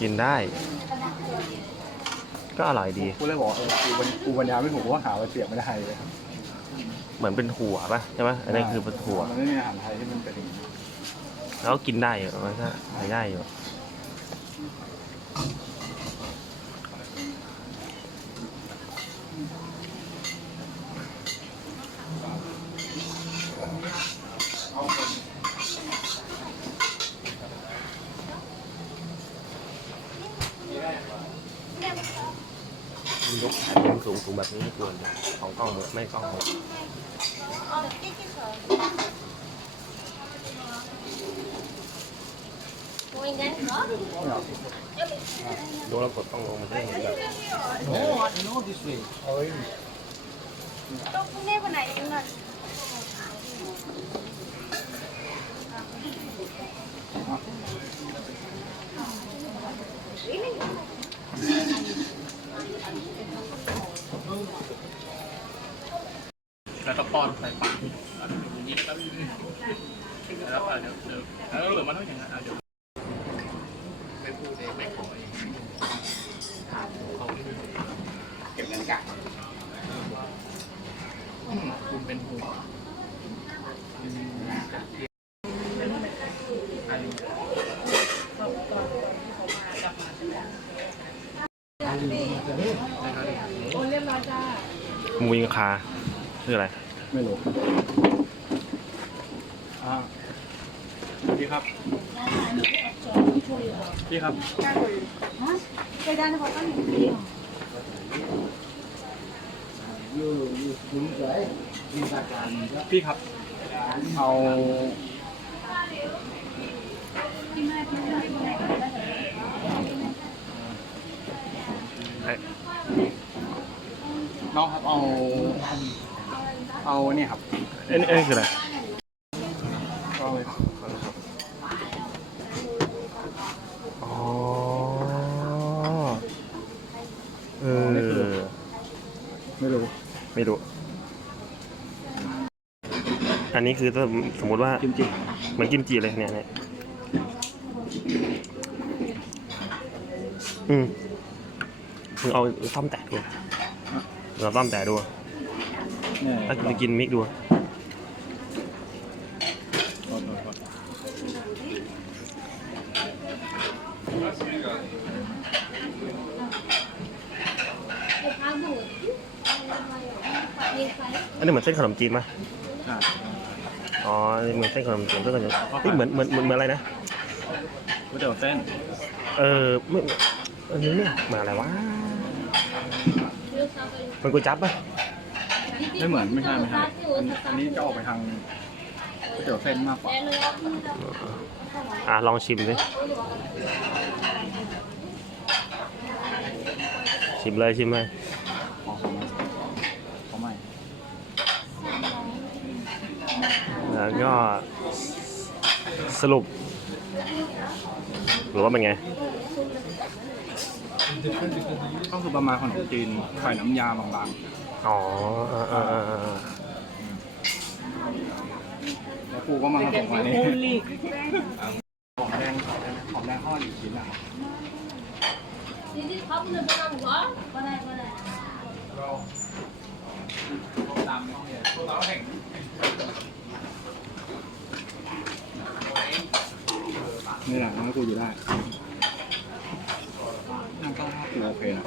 กินได้ ก็อร่อยดี กูเลยบอกเออกูวันกูปัญญาไม่ถูกกูว่าหาว่าเสียบไม่ได้เลยครับเหมือนเป็นถั่วป่ะใช่ไหมอันนี้คือเป็นถั่วมันไม่มีอาหารไทยที่มันเป็นอย่างนี้แล้วก็กินได้อยู่มันก็ใช้ได้อยู่ ยกแขนสูงสูงๆแบบนี้ไม่ควรของกล้องมือไม่กล้องมือดูแล้วกดต้องลงมันจะได้เห็นแบบแล้วก็ ป้อนใส่ปากยิบแล้วแล้วเดี๋ยวเดี๋ยวแล้วเหลือมันต้องอย่างนั้นเดี๋ยวไม่พูดเองไม่ขอเองเขาเก็บเงินกักคุณเป็นห่วงมูยิงคาคืออะไร ไม่รู้อ่าพี่ครับ พี่ครับ อยู่อยู่คุ้นใจมีอาการก็พี่ครับ เอาน้องครับเอา เอาเนี่ยครับเอ้ยนี่เอ้ยคืออะไรเอาอ๋อเออไม่รู้ไม่รู้ อันนี้คือถ้าสมมติว่ากิมจิเหมือนกิมจิเลยเนี่ยเนี่ยอืมมึงเอาซ่อมแตะดูเราซ่อมแตะดูเนี่ย ถ้าจะกินมิกดูโทษโทษโทษอันนี้เหมือนเส้นขนมจีนไหมอะอ๋อนี่เหมือนเส้นขนมจีนเส้นขนมจีนเฮ้ยเหมือนเหมือนเหมือนเหมือนอะไรนะก๋วยเตี๋ยวเส้น เออไม่อันนี้เนี่ยเหมือนอะไรวะมันก๋วยจั๊บปะ ไม่เหมือนไม่ใช่ไม่ใช่อันอันนี้จะออกไปทางก๋วยเตี๋ยวเส้นมากกว่าอะลองชิมสิชิมเลยชิมเลยอ๋อเขาไม่เขาไม่แล้วก็สรุป หรือว่าเป็นไง ก็คือประมาณขนมจีนใส่น้ำยาบางอ๋อเออเออเออเออๆแล้วกูก็มาผสมอันนี้หอมแดงหอมแดงทอดอีกชิ้นอะ นี่แหละทำให้กูอยู่ได้ నా పైన